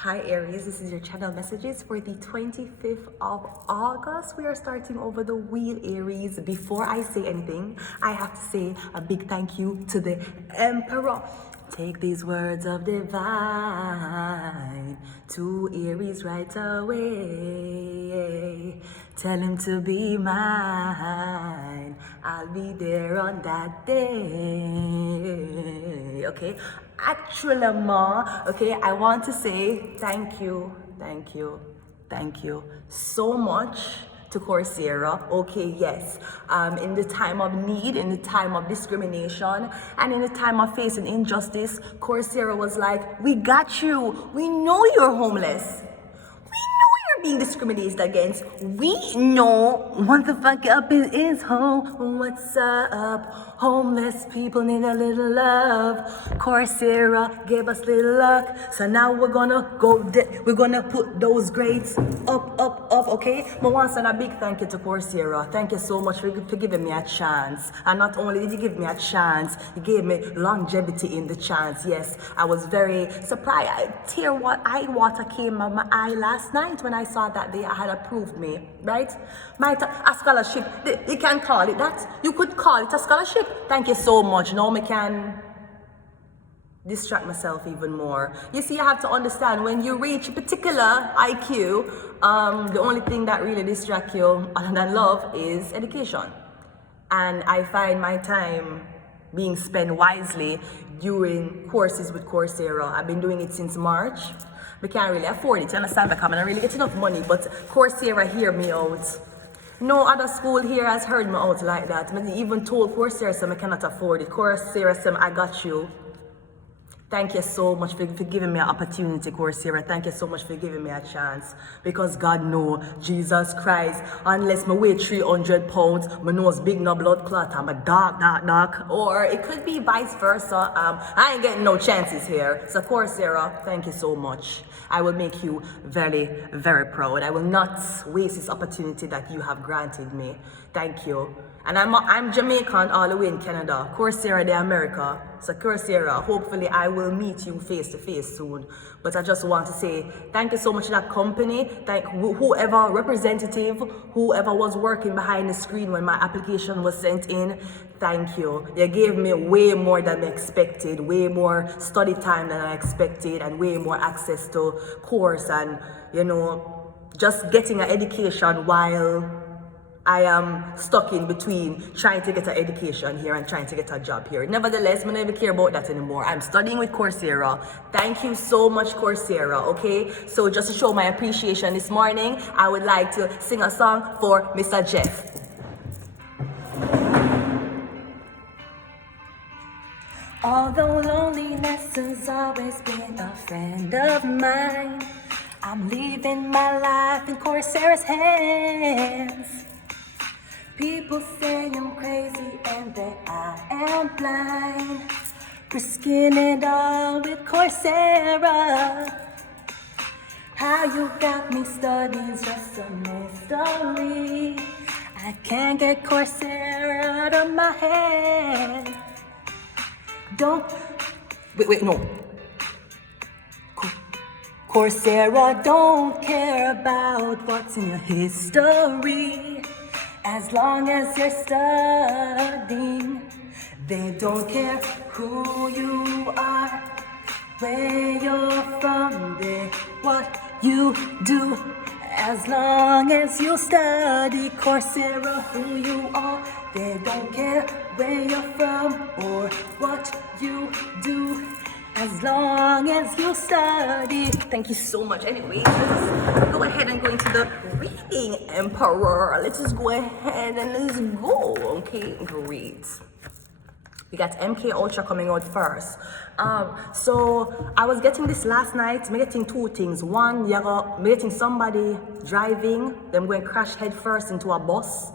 Hi Aries, this is your channel messages for the 25th of August. We are starting over the wheel, Aries. Before I say anything, I have to say a big thank you to the Emperor. Take these words of divine to Aries right away. Tell him to be mine. I'll be there on that day. Okay? Actually, ma, okay, I want to say thank you so much to Coursera. Okay, yes, in the time of need, in the time of discrimination, and in the time of facing injustice, Coursera was like, we got you. We know you're homeless. We know you're being discriminated against. We know what the fuck up is home. What's up? Homeless people need a little love. Coursera gave us little luck. So now we're gonna we're gonna put those grades up, okay? I want to send a big thank you to Coursera. Thank you so much for giving me a chance. And not only did you give me a chance, you gave me longevity in the chance. Yes, I was very surprised. Eye water came out my eye last night when I saw that they had approved me, right? A scholarship, you can call it that. You could call it a scholarship. Thank you so much. Now I can distract myself even more. You see, you have to understand when you reach a particular IQ, the only thing that really distracts you other than love is education. And I find my time being spent wisely during courses with Coursera. I've been doing it since March. We can't really afford it, you understand? Because I don't really get enough money, but Coursera hear me out. No other school here has heard me out like that. I even told Coursera some I cannot afford it. Coursera some I got you. Thank you so much for giving me an opportunity, Coursera. Thank you so much for giving me a chance. Because God know, Jesus Christ, unless my weigh 300 pounds, my nose big, no blood clot, I'm a dark. Or it could be vice versa. I ain't getting no chances here. So Coursera, thank you so much. I will make you very, very proud. I will not waste this opportunity that you have granted me. Thank you. And I'm Jamaican all the way in Canada. Coursera de America. So Coursera, hopefully I will meet you face to face soon. But I just want to say thank you so much to that company. Thank whoever representative, whoever was working behind the screen when my application was sent in. Thank you. You gave me way more than I expected, way more study time than I expected, and way more access to course and, just getting an education while I am stuck in between trying to get an education here and trying to get a job here. Nevertheless, I never care about that anymore. I'm studying with Coursera. Thank you so much, Coursera, okay? So just to show my appreciation this morning, I would like to sing a song for Mr. Jeff. Although loneliness has always been a friend of mine, I'm leaving my life in Coursera's hands. People say I'm crazy and that I am blind, risking it all with Coursera. How you got me studying's just a mystery. I can't get Coursera out of my head. No. Coursera don't care about what's in your history. As long as you're studying, they don't care who you are, where you're from, what you do. As long as you study, Coursera, who you are, they don't care where you're from or what you do. As long as you study. Thank you so much. Anyway, let's go ahead and go into the reading, Emperor. Let's just go ahead and let's go. Okay, great. We got MK Ultra coming out first. So I was getting this last night. I'm getting two things. One, I'm getting somebody driving, them going crash head first into a bus.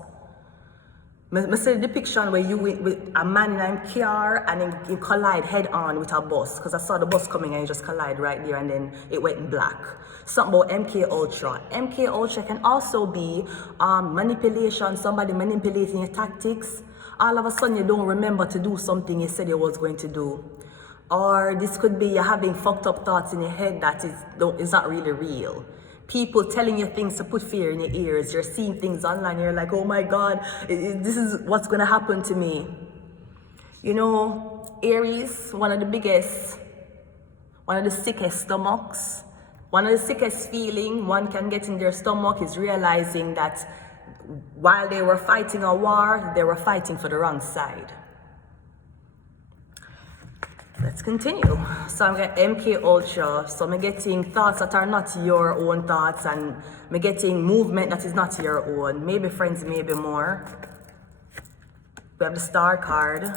I see the depiction where you with a man in a car and then you collide head on with a bus, because I saw the bus coming and you just collide right there and then it went black. Something about MK Ultra. MK Ultra can also be manipulation, somebody manipulating your tactics. All of a sudden you don't remember to do something you said you was going to do. Or this could be you're having fucked up thoughts in your head that is not really real. People telling you things to put fear in your ears. You're seeing things online. You're like, oh my God, this is what's going to happen to me. You know, Aries, one of the sickest stomachs, one of the sickest feeling one can get in their stomach is realizing that while they were fighting a war, they were fighting for the wrong side. Let's continue. So I'm getting MK Ultra. So I'm getting thoughts that are not your own thoughts, and I'm getting movement that is not your own. Maybe friends, maybe more. We have the Star card.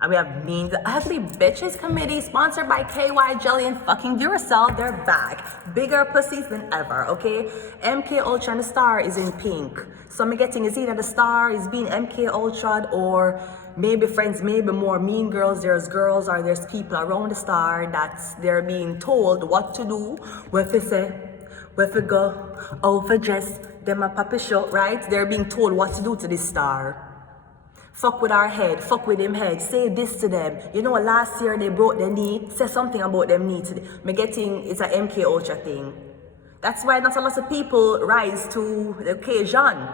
And we have Mean the Ugly Bitches Committee, sponsored by KY Jelly and fucking Duracell. They're back. Bigger pussies than ever, okay? MK Ultra and the Star is in pink. So I'm getting is either the Star is being MK Ultra, or maybe friends, maybe more mean girls. There's girls or there's people around the Star that they're being told what to do, where to say, where to go, how to dress, them a puppy show, right? They're being told what to do to this Star. Fuck with our head, fuck with them head, say this to them. You know, last year they broke their knee, say something about them knee today. Me getting, it's a MK Ultra thing. That's why not a lot of people rise to the occasion.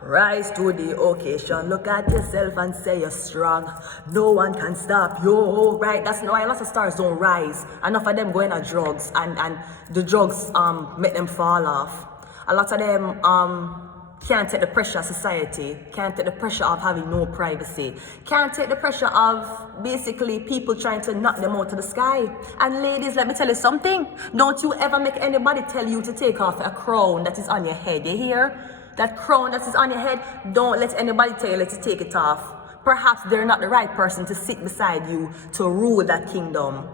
Rise to the occasion, look at yourself and say you're strong. No one can stop you, right? That's why a lot of stars don't rise. Enough of them going on drugs, and the drugs make them fall off. A lot of them can't take the pressure of society, can't take the pressure of having no privacy, can't take the pressure of basically people trying to knock them out of the sky. And ladies, let me tell you something. Don't you ever make anybody tell you to take off a crown that is on your head, you hear? That crown that is on your head, don't let anybody tell you to take it off. Perhaps they're not the right person to sit beside you to rule that kingdom.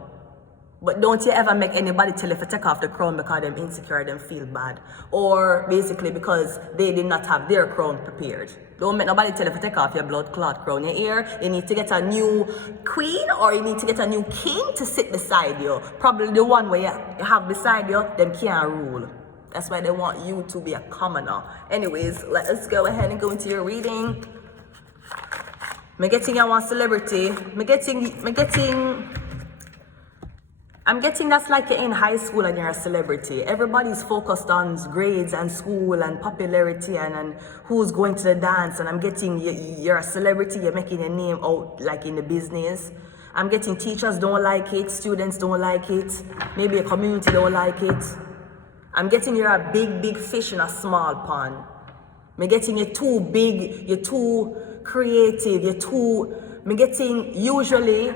But don't you ever make anybody tell you to take off the crown because they're insecure, them feel bad. Or basically because they did not have their crown prepared. Don't make nobody tell you to take off your blood clot crown. You hear? You need to get a new queen or you need to get a new king to sit beside you. Probably the one where you have beside you, them can't rule. That's why they want you to be a commoner. Anyways, let us go ahead and go into your reading. I'm getting you one celebrity. I'm getting that's like you're in high school and you're a celebrity. Everybody's focused on grades and school and popularity and who's going to the dance. And I'm getting you're a celebrity, you're making your name out like in the business. I'm getting teachers don't like it, students don't like it, maybe a community don't like it. I'm getting you're a big fish in a small pond. I'm getting you're too big, you're too creative, I'm getting usually.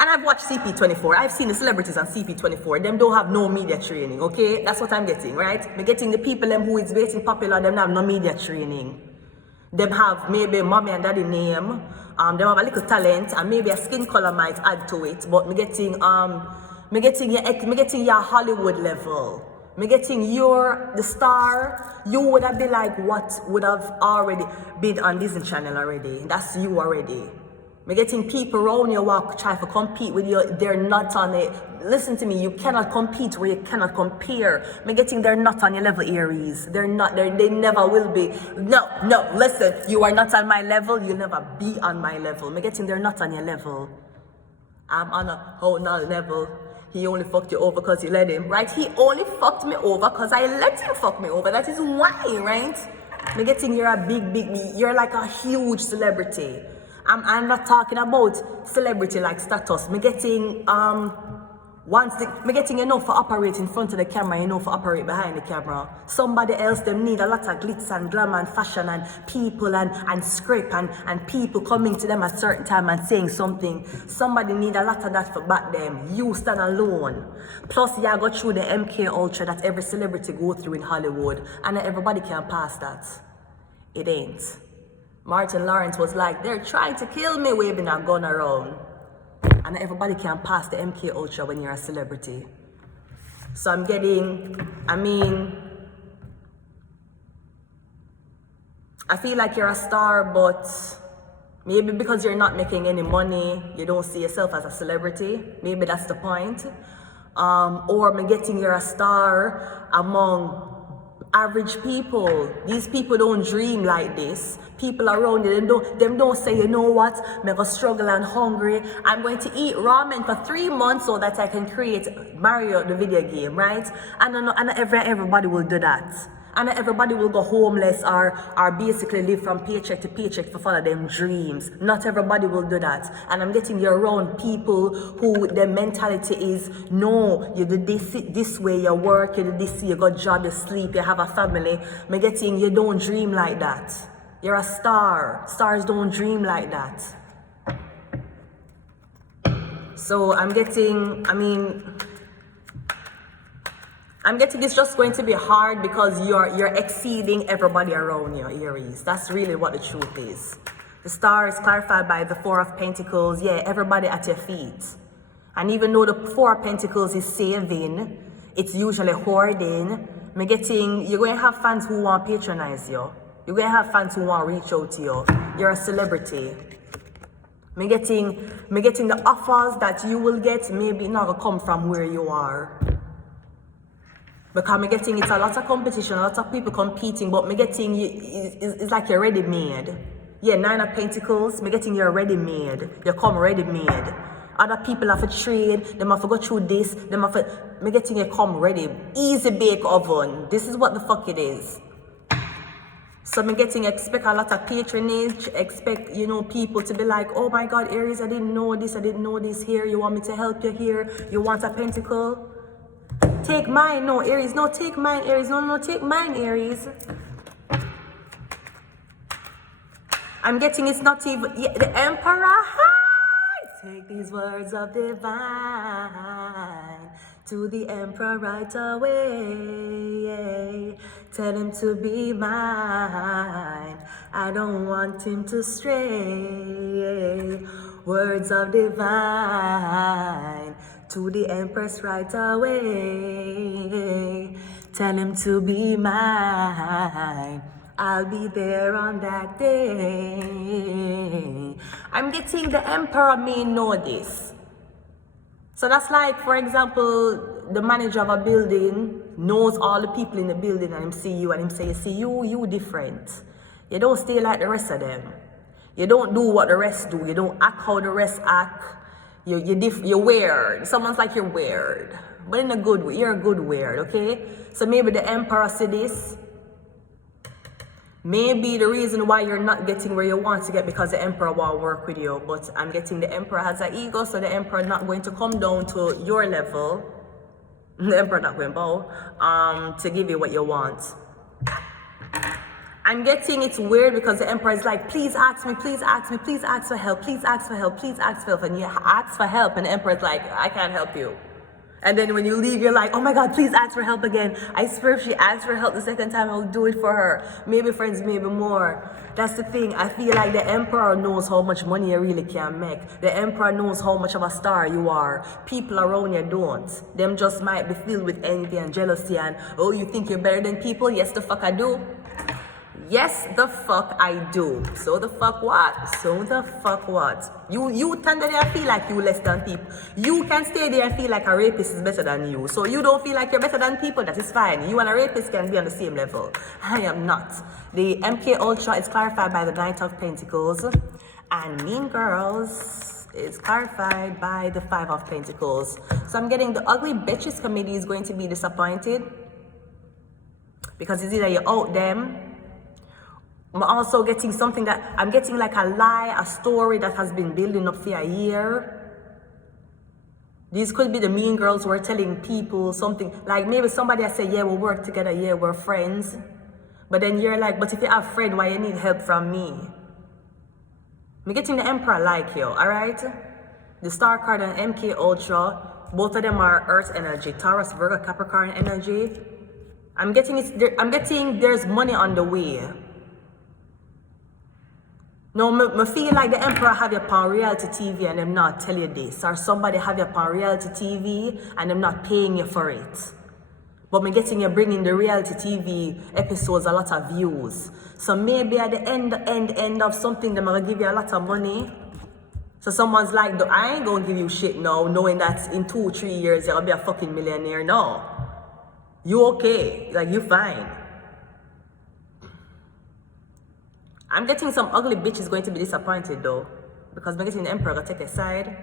And I've watched CP24. I've seen the celebrities on CP24. Them don't have no media training, okay? That's what I'm getting, right? I'm getting the people them who is basically popular, them have no media training. Them have maybe mommy and daddy name. Them have a little talent and maybe a skin color might add to it. But I'm getting your Hollywood level. I'm getting you're the star. You would have been like what would have already been on Disney Channel already. That's you already. I'm getting people around your walk try to compete with you. They're not on it. Listen to me. You cannot compete where you cannot compare. I'm getting they're not on your level, Aries. They're not. They never will be. No. Listen. You are not on my level. You'll never be on my level. I'm getting they're not on your level. I'm on a whole nother level. He only fucked you over because you let him, right? He only fucked me over because I let him fuck me over. That is why, right? I'm getting you're a big. You're like a huge celebrity. I'm not talking about celebrity like status. I'm getting enough for operate in front of the camera, enough for operate behind the camera. Somebody else them need a lot of glitz and glamour and fashion and people and script and people coming to them at certain time and saying something. Somebody need a lot of that for back them. You stand alone. Plus you go through the MK Ultra that every celebrity go through in Hollywood and everybody can pass that. It ain't. Martin Lawrence was like, they're trying to kill me, waving a gun around. And everybody can pass the MK Ultra when you're a celebrity. So I feel like you're a star, but maybe because you're not making any money, you don't see yourself as a celebrity. Maybe that's the point. Or I'm getting you're a star among Average people, these people don't dream like this. People around you, them don't say, you know what, I'm gonna struggle and hungry. I'm going to eat ramen for 3 months so that I can create Mario the video game, right? And everybody will do that. And everybody will go homeless or basically live from paycheck to paycheck to follow them dreams. Not everybody will do that. And I'm getting you around people who their mentality is, no, you do this way, you work, you do this, you got job, you sleep, you have a family. I'm getting you don't dream like that. You're a star. Stars don't dream like that. So I'm getting it's just going to be hard because you're exceeding everybody around you, Aries. That's really what the truth is. The star is clarified by the Four of Pentacles. Yeah, everybody at your feet. And even though the Four of Pentacles is saving, it's usually hoarding. You're going to have fans who want to patronize you. You're going to have fans who want to reach out to you. You're a celebrity. I'm getting the offers that you will get maybe not going to come from where you are. Because I'm getting it's a lot of competition, a lot of people competing, but I'm getting it's like you're ready-made. Yeah, Nine of Pentacles, I'm getting you're ready-made. You come ready-made. Other people have to trade, them have to go through this, I'm getting you come ready. Easy bake oven. This is what the fuck it is. So I'm getting expect a lot of patronage, expect, people to be like, oh my God, Aries, I didn't know this here. You want me to help you here? You want a pentacle? Take mine, no, Aries, no, take mine, Aries, no, take mine, Aries. I'm getting it's not even, yeah, the Emperor, hi! Take these words of divine to the Emperor right away. Tell him to be mine, I don't want him to stray. Words of divine to the Empress right away. Tell him to be mine, I'll be there on that day. I'm getting the Emperor may know this. So that's like, for example, the manager of a building knows all the people in the building and him see you and him say, see you different. You don't stay like the rest of them. You don't do what the rest do. You don't act how the rest act. You're weird. Someone's like you're weird. But in a good way. You're a good weird, okay? So maybe the Emperor see this. Maybe the reason why you're not getting where you want to get because the Emperor won't work with you. But I'm getting the Emperor has an ego, so the Emperor not going to come down to your level. The Emperor not going to bow to give you what you want. I'm getting it's weird because the Emperor is like, please ask me, please ask me, please ask for help, please ask for help, please ask for help. And you ask for help and the Emperor is like, I can't help you. And then when you leave, you're like, oh my God, please ask for help again. I swear if she asks for help the second time, I'll do it for her. Maybe friends, maybe more. That's the thing. I feel like the Emperor knows how much money you really can make. The Emperor knows how much of a star you are. People around you don't. Them just might be filled with envy and jealousy and, oh, you think you're better than people? Yes, the fuck I do. Yes, the fuck I do. So the fuck what? So the fuck what? You stand there and feel like you less than people. You can stay there and feel like a rapist is better than you. So you don't feel like you're better than people, that is fine. You and a rapist can be on the same level. I am not. The MK Ultra is clarified by the Knight of Pentacles. And Mean Girls is clarified by the Five of Pentacles. So I'm getting the Ugly Bitches Committee is going to be disappointed. Because it's either you out them. I'm also getting something that, I'm getting like a lie, a story that has been building up for a year. These could be the Mean Girls who are telling people something, like maybe somebody has said, yeah, we'll work together, yeah, we're friends. But then you're like, but if you have a friend, why you need help from me? I'm getting the Emperor like you, alright? The Star card and MK Ultra, both of them are Earth energy, Taurus, Virgo, Capricorn energy. I'm getting there's money on the way. No, I feel like the Emperor have you on reality TV and them not tell you this. Or somebody have you on reality TV and them not paying you for it. But me getting you bringing the reality TV episodes a lot of views. So maybe at the end of something, they're going to give you a lot of money. So someone's like, I ain't going to give you shit now, knowing that in 2-3 years, you're going to be a fucking millionaire. No. You okay. Like, you fine. I'm getting some ugly bitches going to be disappointed though, because I'm getting the Emperor gonna take a side.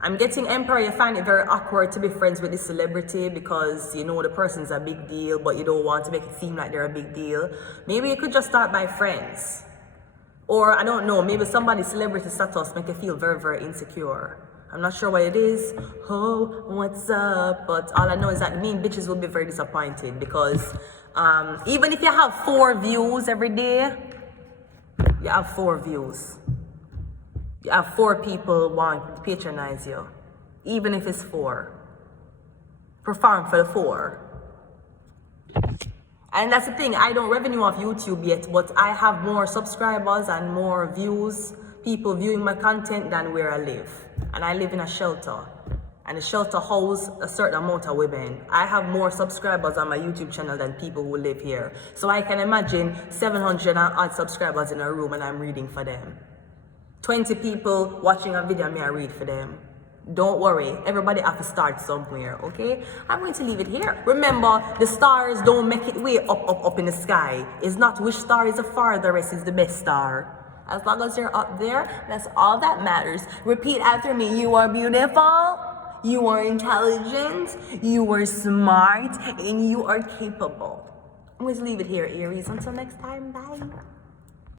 I'm getting Emperor, you find it very awkward to be friends with this celebrity because you know the person's a big deal, but you don't want to make it seem like they're a big deal. Maybe you could just start by friends. Or, I don't know, maybe somebody's celebrity status make you feel very, very insecure. I'm not sure what it is. Oh, what's up? But all I know is that mean bitches will be very disappointed because even if you have 4 views every day, you have 4 views. You have 4 people want to patronize you. Even if it's 4. Perform for the 4. And that's the thing, I don't revenue off YouTube yet, but I have more subscribers and more views, people viewing my content than where I live. And I live in a shelter. And the shelter holds a certain amount of women. I have more subscribers on my YouTube channel than people who live here. So I can imagine 700 and odd subscribers in a room and I'm reading for them. 20 people watching a video and I read for them. Don't worry, everybody have to start somewhere, okay? I'm going to leave it here. Remember, the stars don't make it way up in the sky. It's not which star is the farthest is the best star. As long as you're up there, that's all that matters. Repeat after me. You are beautiful, you are intelligent, you are smart, and you are capable. I'm going to leave it here, Aries. Until next time, bye.